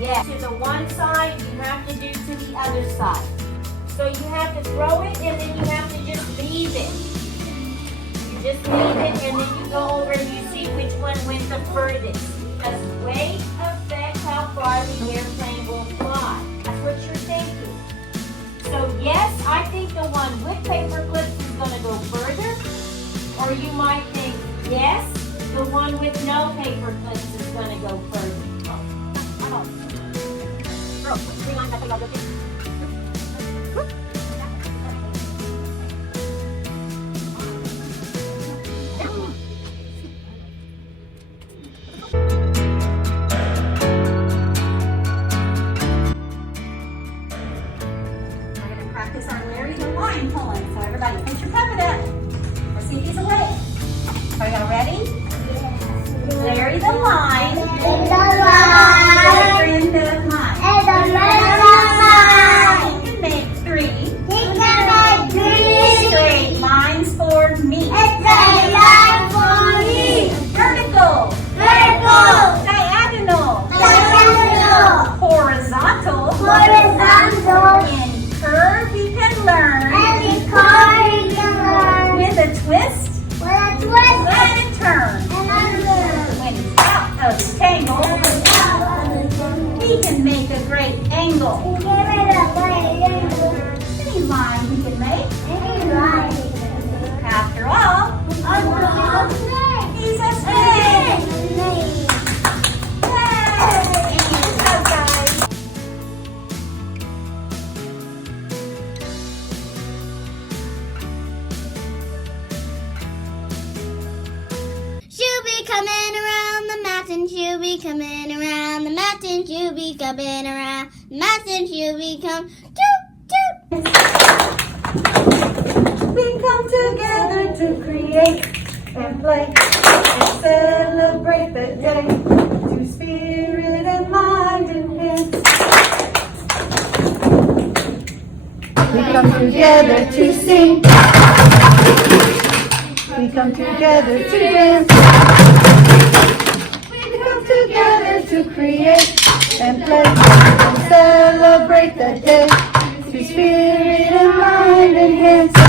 Yes. To the one side, you have to do to the other side. So you have to throw it and then you have to just leave it. You just leave it and then you go over and you see which one went the furthest. Because weight affects how far the airplane will fly. That's what you're thinking. So yes, I think the one with paper clips is going to go further. Or you might think, yes, the one with no paper clips is going to go further. Practice our Larry the Lion pulling. So everybody, put your puppet up. Let's see if he's awake. Are y'all ready? Larry the Lion. Good friend of mine. He can make three straight lines for me. Vertical. Diagonal. Horizontal. In curve he can learn. With a twist. And a turn. When he's out of the tangle, he can make a great angle. Any line he can make. After all, he's a snake. Yay! Good job, guys. She'll be coming around the mountain, she'll be coming around the mountain, she'll be coming around the mountain, she'll be coming, toot, toot. We come together to create and play and celebrate the day to spirit and mind and hands. We come together to sing. We come together to dance. We come together to create and play and celebrate the day to spirit and mind and hands.